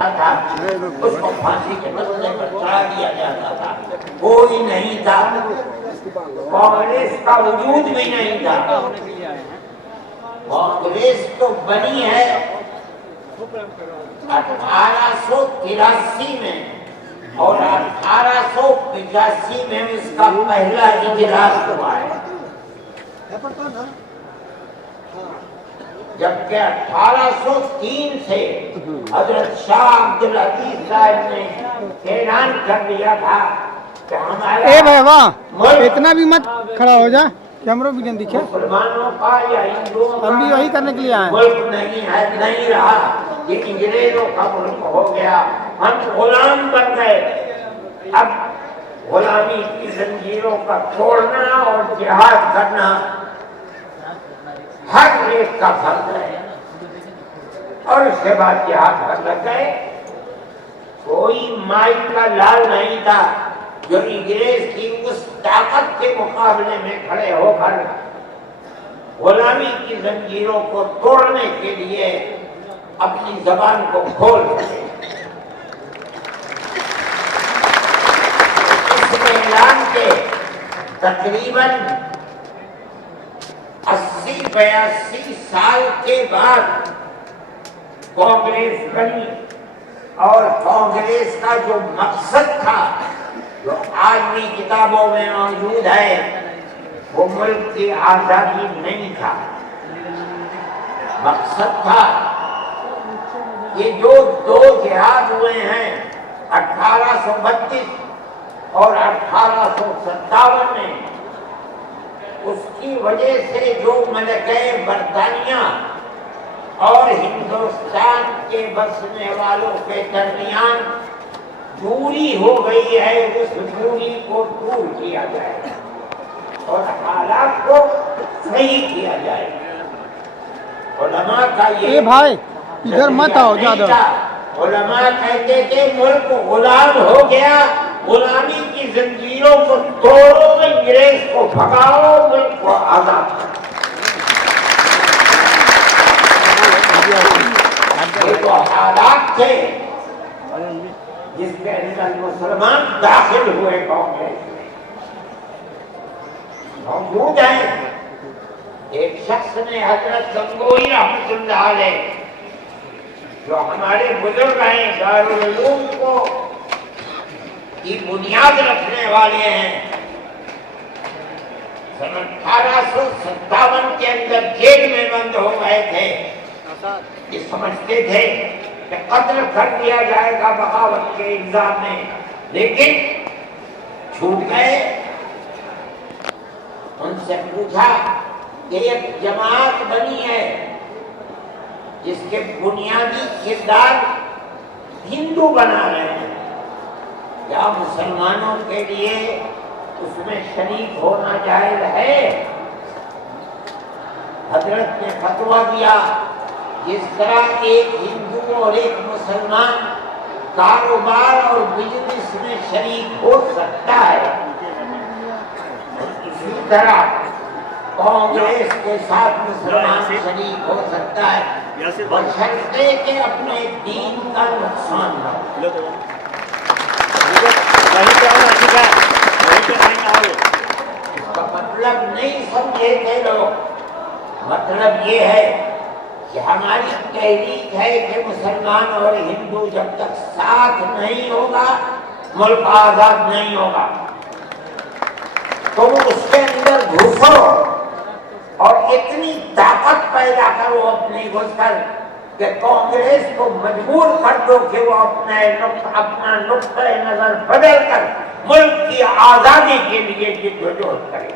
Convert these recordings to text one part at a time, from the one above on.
تھا اس کو پھانسی کے مسئلے پر چڑھا دیا جاتا تھا. کوئی نہیں تھا, کانگریس کا وجود بھی نہیں تھا. کانگریس تو بنی ہے 1883 میں اور 1885 میں اس کا پہلا اجلاس ہوا ہے, جبکہ 1803 سے حضرت شاہ عبدالعزیز صاحب نے اعلان کر دیا تھا کہ ہمارا اتنا بھی مت کھڑا ہو جا کہ ہم لوگ بھی دکھے. مسلمانوں کا یا ہندوؤں ہم بھی وہی کرنے کے لیے آئے. ملک نہیں رہا, یہ انگریزوں کا ملک ہو گیا, ہم غلام بن گئے. اب غلامی کی زنجیروں کا توڑنا اور جہاد کرنا ہر ایک کا فرض ہے, اور اس کے بعد جہاد پر لگ گئے. کوئی مائی کا لال نہیں تھا جو انگریز کی اس طاقت کے مقابلے میں کھڑے ہو کر غلامی کی زنجیروں کو توڑنے کے لیے اپنی زبان کو کھول سکے. اس اعلان کے تقریباً 80-82 سال کے بعد کانگریس بنی, اور کانگریس کا جو مقصد تھا جو آج بھی کتابوں میں موجود ہے وہ ملک کی آزادی نہیں تھا. مقصد تھا یہ جو دو جہاد ہوئے ہیں 1832 اور 1857 میں, اس کی وجہ سے جو ملکہ برطانیہ اور ہندوستان کے بسنے والوں کے درمیان دوری ہو گئی ہے, اس دوری کو دور کیا جائے اور حالات کو صحیح کیا جائے. علماء کا یہ بھائی ادھر مت آؤ زیادہ. علماء کہتے تھے ملک غلام ہو گیا, غلامی کی زنجیروں کو توڑو, انگریز کو بھگاؤ, ملک کو آزاد کرو. یہ تو حالات تھے جس کے اندر مسلمان داخل ہوئے کانگریس میں. موجود ہیں ایک شخص نے حضرت گنگوئی رحمۃ اللہ علیہ جو ہمارے بزرگ ہیں, دارالعلوم کو کی بنیاد رکھنے والے ہیں, 1857 کے اندر جیل میں بند ہو گئے تھے. یہ سمجھتے تھے کہ قتل کر دیا جائے گا بغاوت کے الزام میں, لیکن چھوٹ گئے. ان سے پوچھا کہ ایک جماعت بنی ہے جس کے بنیادی کردار ہندو بنا رہے ہیں, کیا مسلمانوں کے لیے اس میں شریک ہونا جائز ہے؟ حضرت نے فتویٰ دیا جس طرح ایک ہندو اور ایک مسلمان کاروبار اور بزنس میں شریک ہو سکتا ہے, اسی طرح کانگریس کے ساتھ مسلمان شریک ہو سکتا ہے, بشرطے کہ اپنے دین کا نقصان نہ ہو. اس کا مطلب نہیں سمجھے تھے لوگ. مطلب یہ ہے کہ ہماری تحریک ہے کہ مسلمان اور ہندو جب تک ساتھ نہیں ہوگا ملک آزاد نہیں ہوگا. تو اس کے اندر گھسو اور اتنی طاقت پیدا کرو اپنی گھس کر کہ کانگریس کو مجبور کر دو کہ وہ اپنا نقطۂ نظر بدل کر ملک کی آزادی کے لیے جدوجہد کرے.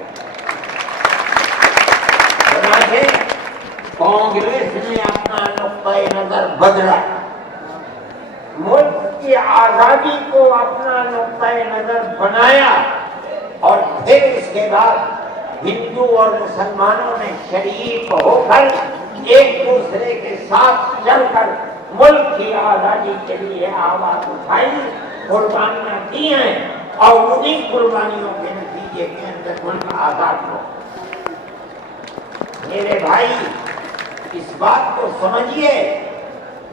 کانگریس نے اپنا نقطۂ نظر بدلا, ملک کی آزادی کو اپنا نقطۂ نظر بنایا, اور پھر اس کے بعد ہندو اور مسلمانوں نے شریک ہو کر ایک دوسرے کے ساتھ چل کر ملک کی آزادی کے لیے آواز اٹھائی, قربانیاں دی ہیں, اور انہیں قربانیوں کے نتیجے کے اندر ملک آزاد ہو. میرے بھائی اس بات کو سمجھیے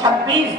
26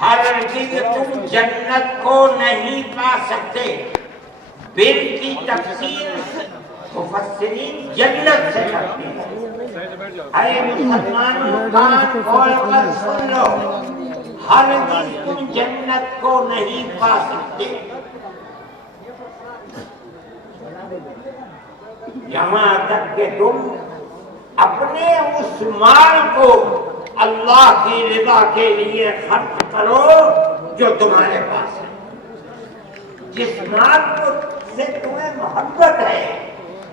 ہرگز تم جنت کو نہیں پا سکتے. بل کی تفسیر مفسرین جنت سے کرتے ہیں. ارے مسلمانوں کان کھول کر سن لو, ہرگز تم جنت کو نہیں پا سکتے یہاں تک کہ تم اپنے اس مال کو اللہ کی رضا کے لیے خرچ کرو جو تمہارے پاس ہے. جس مال کو سے تمہیں محبت ہے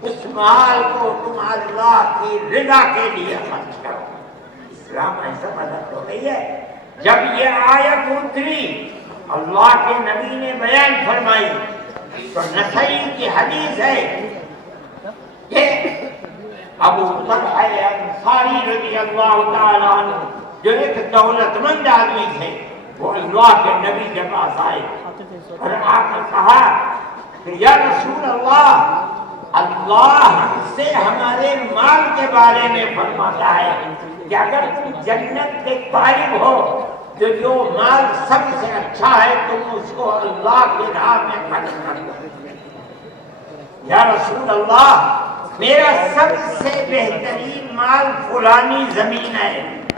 اس مال کو تم اللہ کی رضا کے لیے خرچ کرو. اسلام ایسا مذہب تو نہیں ہے. جب یہ آیت اتری اللہ کے نبی نے بیان فرمائی تو نسائی کی حدیث ہے کہ ابو طلحہ انصاری رضی اللہ تعالیٰ عنہ جو ایک دولت مند آدمی تھے, وہ اللہ کے نبی کے پاس آئے اور آ کر کہا کہ یا رسول اللہ, اللہ ہم سے ہمارے مال کے بارے میں فرماتا ہے کہ اگر تم جنت کے طالب ہو تو جو مال سب سے اچھا ہے تم اس کو اللہ کی راہ میں خرچ کر دو. یا رسول اللہ, میرا سب سے بہترین مال فلانی زمین ہے,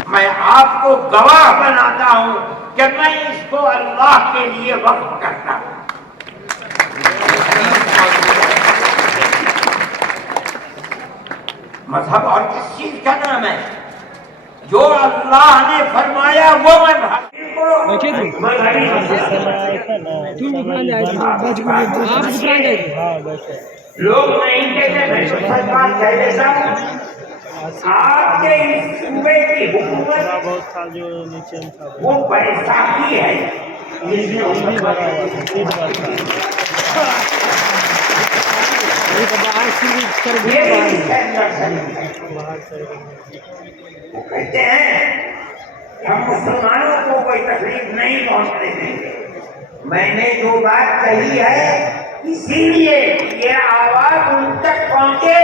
میں آپ کو گواہ بناتا ہوں کہ میں اس کو اللہ کے لیے وقف کرتا ہوں. مذہب اور کس چیز کا نام ہے؟ جو اللہ نے فرمایا وہ میں لوگ نہیں کہتے میں مسلمان کہہ دیتا ہوں. آپ کے اس صوبے کی حکومت وہ بیساکھی ہے جس میں وہ کہتے ہیں کہ ہم مسلمانوں کو کوئی تکلیف نہیں پہنچنے دیں گے. میں نے جو بات کہی ہے اسی لیے یہ آواز ان تک پہنچے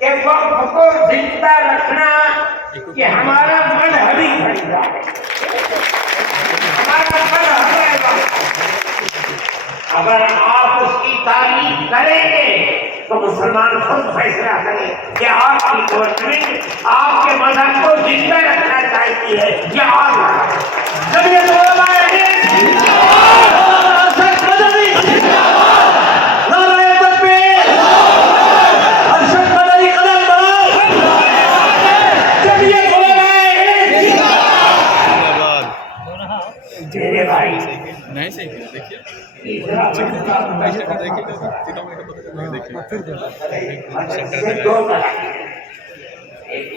کہ وقت کو زندہ رکھنا کہ ہمارا مذہبی فریضہ ہے, ہمارا مذہب ہے. اگر آپ اس کی تعریف کریں گے تو مسلمان خود فیصلہ کریں کہ آپ کی گورنمنٹ آپ کے مذہب کو زندہ رکھنا چاہتی ہے یا آپ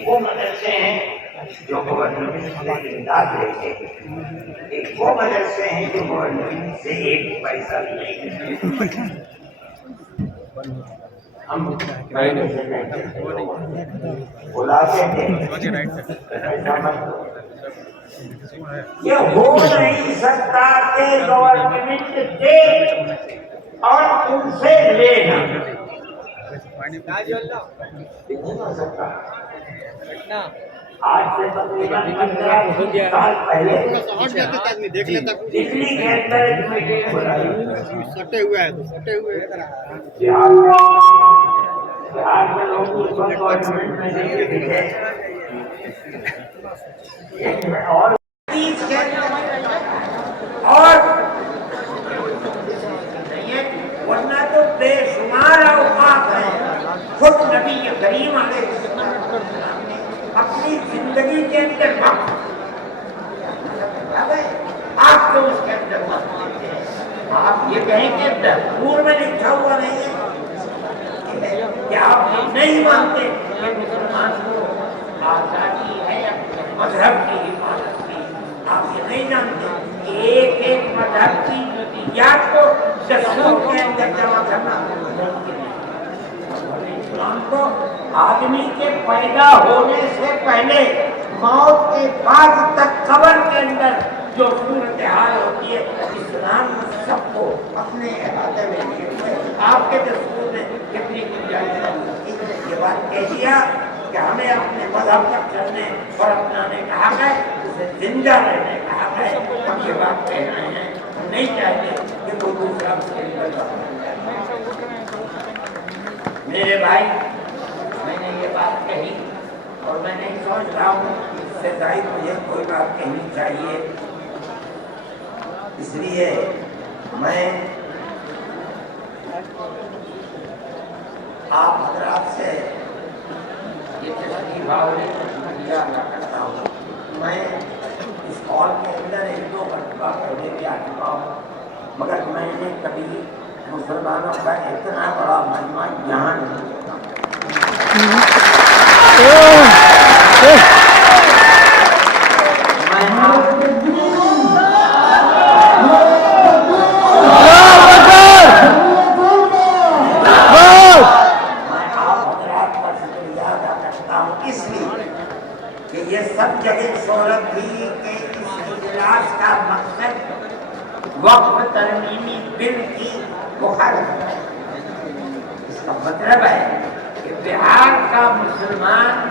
وہ مدرسے ہیں جو گورنمنٹ سے امداد لیتے ہیں, ایک وہ مدرسے ہیں جو گورنمنٹ سے ایک پیسہ بھی نہیں لیتے. ہم بلاتے تھے یہ ہو نہیں سکتا کہ گورنمنٹ دے اور ان سے لینا آج سے تقریباً 15 سال پہلے دلی کے اندر ایک میٹنگ بلائی بہار میں لوگ اس وقت گورنمنٹ میں نہیں تھے اور ورنہ تو بے شمار اوقات ہیں خود نبی کریم علیہ السلام نے اپنی زندگی کے اندر وقت آپ تو اس کے اندر وقت دیتے ہیں. آپ یہ کہیں کہ دستور میں لکھا ہوا نہیں ہے کہ آپ نہیں مانتے کہ مسلمان کو آزادی ہے اپنے مذہب کی حفاظت کی. آپ یہ نہیں جانتے کہ ایک ایک مذہب کی نتیجات کو دستور کے اندر جمع کرنا ممکن ہے. اسلام کو آدمی کے پیدا ہونے سے پہلے موت کے بعد تک قبر کے اندر جو صورتحال ہوتی ہے اسلام سب کو اپنے احاطے میں لیے ہوئے. آپ کے دستور میں کتنی گنجائش ہے یہ بات کہہ دیا کہ ہمیں اپنے مذہب پر چلنے اور اپنانے کا حق ہے. اسے زندہ رہنے کا حق ہے. ہم یہ بات کہہ رہے ہیں, نہیں چاہتے کہ کوئی دوسرا مسلم پیدا ہو. میرے بھائی, میں نے یہ بات کہی اور میں نہیں سوچ رہا ہوں کہ اس سے زائد مجھے کوئی بات کہنی چاہیے. اس لیے میں آپ حضرات سے یہ تشریف آوری کا شکریہ ادا کرتا ہوں. میں اس ہال کے اندر 1-2 مرتبہ پہلے بھی آ چکا ہوں, مگر میں نے کبھی مسلمانوں کا اتنا بڑا مجمع یہاں نہیں دیکھا. میں آپ حضرات کا شکریہ ادا کرتا ہوں اس لیے کہ یہ سب جگہ شہرت تھی کہ اس اجلاس کا مقصد وقف ترمیمی بل کی مخالفت ہے. اس کا مطلب ہے کہ بہار کا مسلمان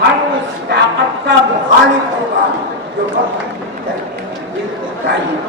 ہر اس طاقت کا مخالف ہوگا جو وقف ترمیمی بل کو تعین